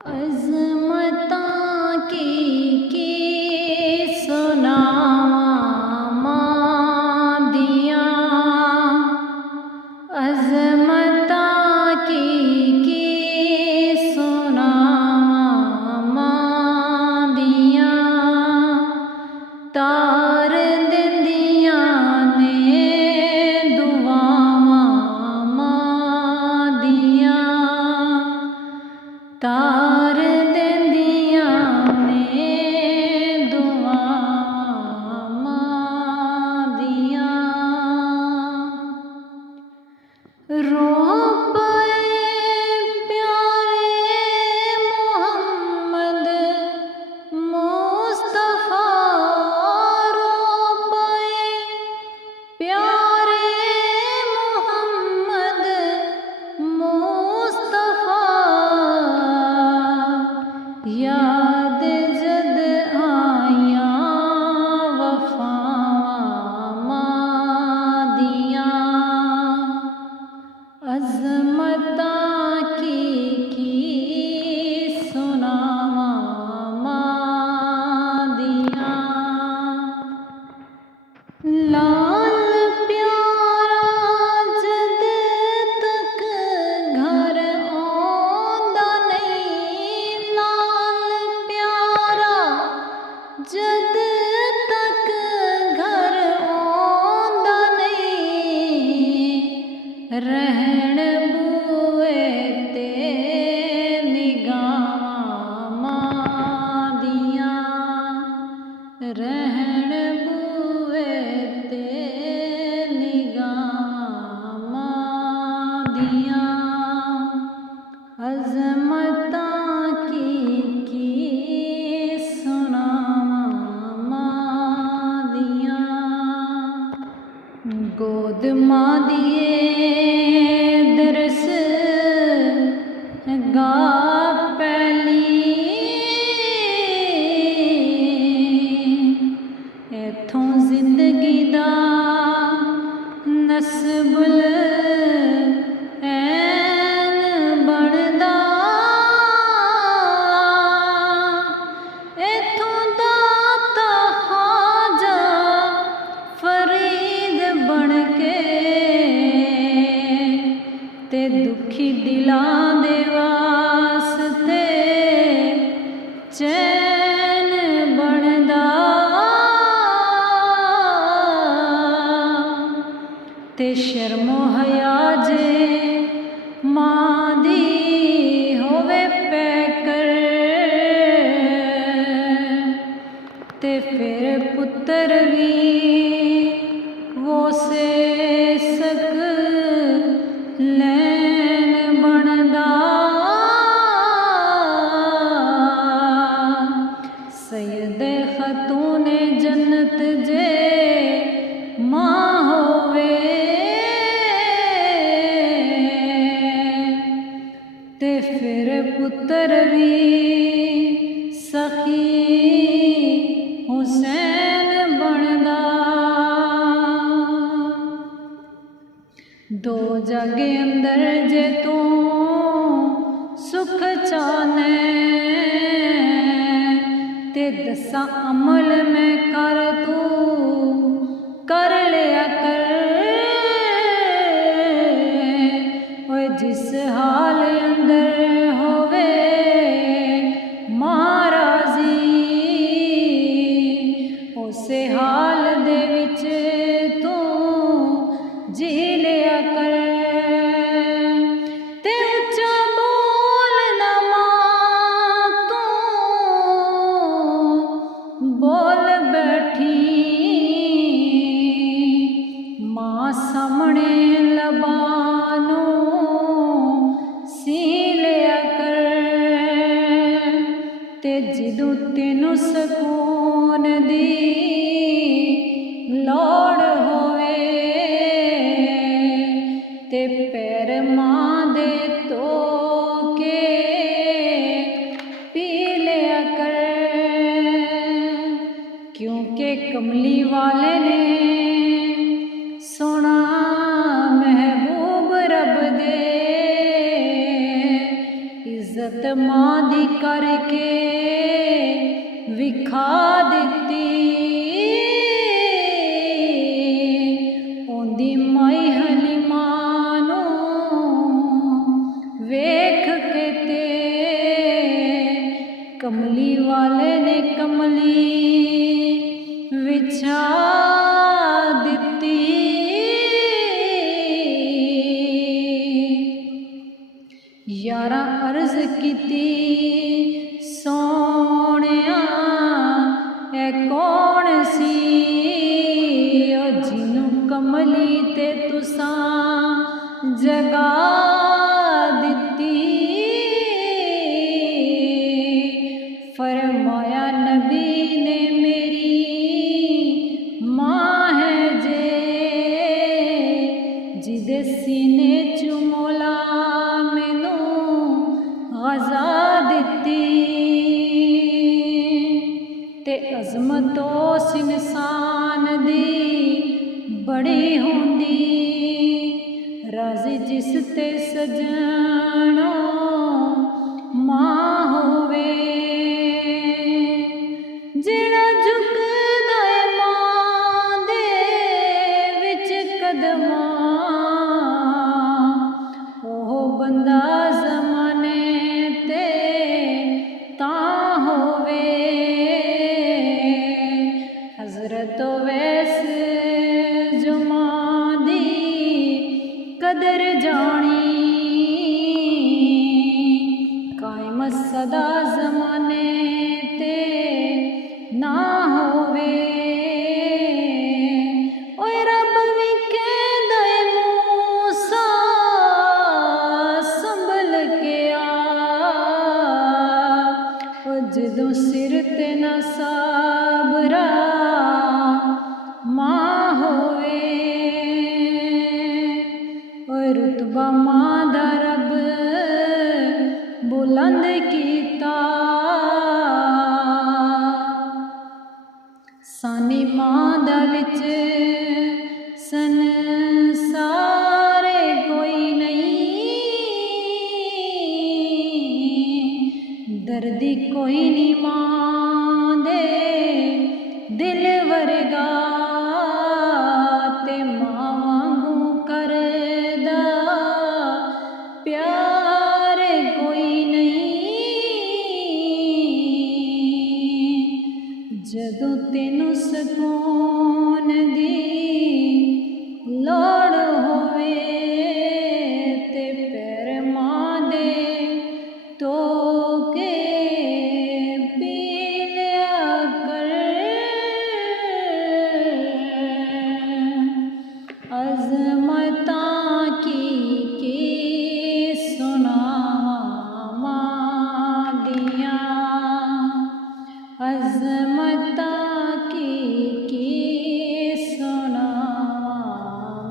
अज़मतां की सुनावां मां दियां, अज़मतां की सुनावां मां दियां। तार दिंदियां ने दुआवां मां दियां, तार दिंदियां ने दुआवां मां दियां। रो पए प्यारे मोहम्मद मुस्तफा, रो पए प्यारे मोहम्मद मुस्तफा। याद जद आया वफावां मां दियां, अज़मतां की सुनावां मां दियां। लाल प्यारा जद तक घर आंदा नहीं, लाल प्यारा जद तक घर आंदा नहीं। रहण बूए ते निगाहां मां दियां, रहण बूए ते निगाहां मां दियां। अज़मतां की सुनावां मां दियां। गोद मां दिए दरस गा पैली, इत्थों जिंदगी दा नस्बुल ऐन बनदा, इत्थों दाता ख्वाजा फरीद बन के, ते दुखी दिलां दे वास्ते चैन बनदा। ते शर्मो हया जे मां दी होवे पैकर, ते फिर पुत्तर भी वो से सक लैन बनदा। सैयदे खतूने जन्नत जे मां होवे, ते फिर पुत्तर भी सखी हुसैन बनदा। दो जगे अंदर जे तू सुख चाहने, ते दसा अमल में कर तू कर लिया कर। ओए जिस हाल अंदर होवे मां राज़ी, उसे हाल दे विच तू जी लिया कर। ते उच्चा बोल ना मां तू बोल बैठी, मां सामने लबानू सी लिया कर। ते जिदू तेनू सकून दी लोड़ होवे, ते पैर मां दे धो के पी लिया कर। क्योंकि कमली वाले ने सोना महबूब रब दे इज्जत मां दी करके विखा दिती, ओंदी माई हलीमा वेख के ते कमली वाले ने कमली विछा दिती। यारा अर्ज कीती सोहणिया ए कौन सी ओ जिन्नू कमली ते तुसां जगा दिती। फरमाया नबी ने मेरी मां है जे जिदे सीने चू मौला मैनू गज़ा दिती, ते अज़मत उस इंसान दी बड़ी होंदी, राज़ी जिस ते सजणो मां होवे। जेड़ा झुकदा है मां दे विच कदमां, ओह बंदा ज़माने ते तां होवे। हज़रत वैस जो मां दी कदर जानी, कायम सदा ज़माने ते ना होवे। ओए रब भी कहदा है मूसा संभल के आ, ओ जदों सिर ते ना साबरा मां होवे। ओए रुतबा मां दा रब बुलंद कीता, सानी मां दा विच संसारे कोई नहीं, दर्दी कोई नहीं मां दे दिल वर्गा, ते मां वांगू करदा प्यार कोई नहीं। जदों तेनू सकून दी लोड़ होवे, ते पैर मां दे तो के पी लिया कर। अज़मतां की सुनावां मां दियां, अज़मतां की सुनावां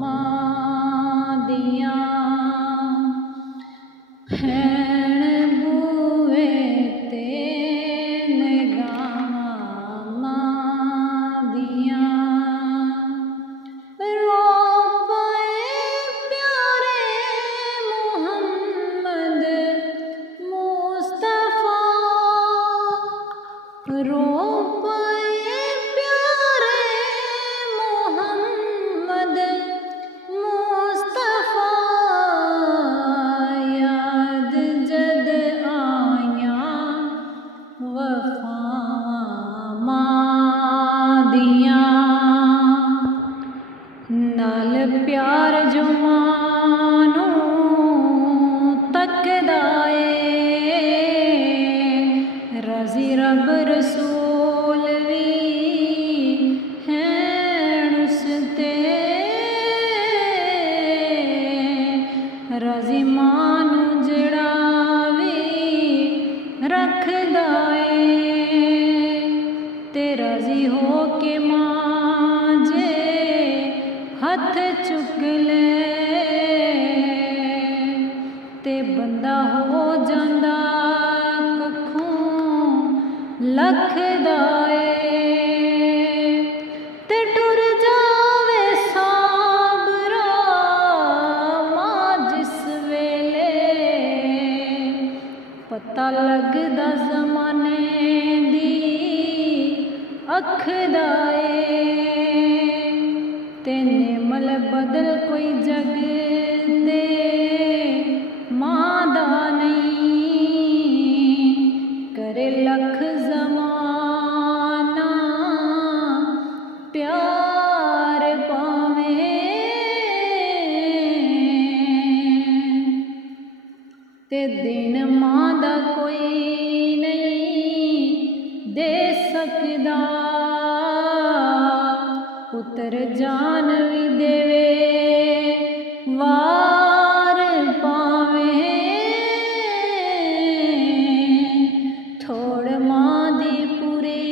मां दियां। हैण बूए ते निगाहां मां दियां, रो पाए प्यारे मुहम्मद मुस्तफा, रो पाए प्यारे मुहम्मद मुस्तफा, याद जद आया वफ़ावां मां दियां। नाल प्यार जो मां नूं तकदा ए, राज़ी रब रसूल भी हैन उस ते, राज़ी मां नूं जेड़ा भी रखदा ए, ते राज़ी हो के मां जे हथ चुक ले, ते बंदा हो जांदा कखों लखदा ए, ते टुर जावे साबरा मां जिस वेले पता लगदा ज़माने दी अख दा ए तेने मल बदल कोई जग दे मां दा नहीं करे लख ज़माना प्यार पावे ते दिन मां दा कोई नहीं दे सकदा पुत्र जान भी देवे वार पावे थोड़ मां दी पूरी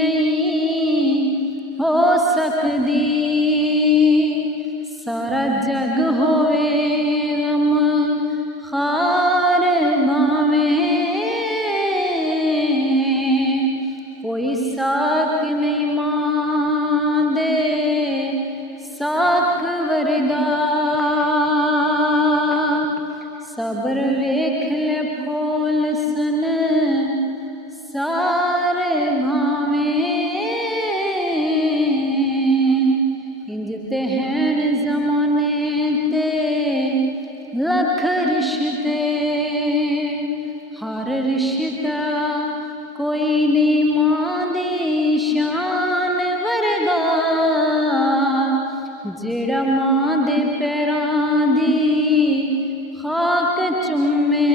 नहीं हो सकदी सारा जग होवे गम खार भावे कोई साक नहीं मां दे साक वर्गा सबर वेख ले फूल सन सारे भावे इंज ते हैन ज़माने ते लख रिश्ते हर रिश्ता कोई नहीं मां दी शान वर्गा जेड़ा मां दे पैरां दी खाक चुम्मे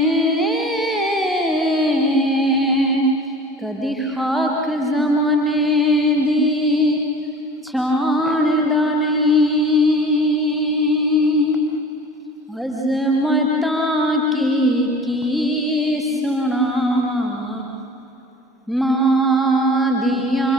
कदी खाक ज़माने दी छाणदा नहीं अज़मतां की सुनावां मां दियां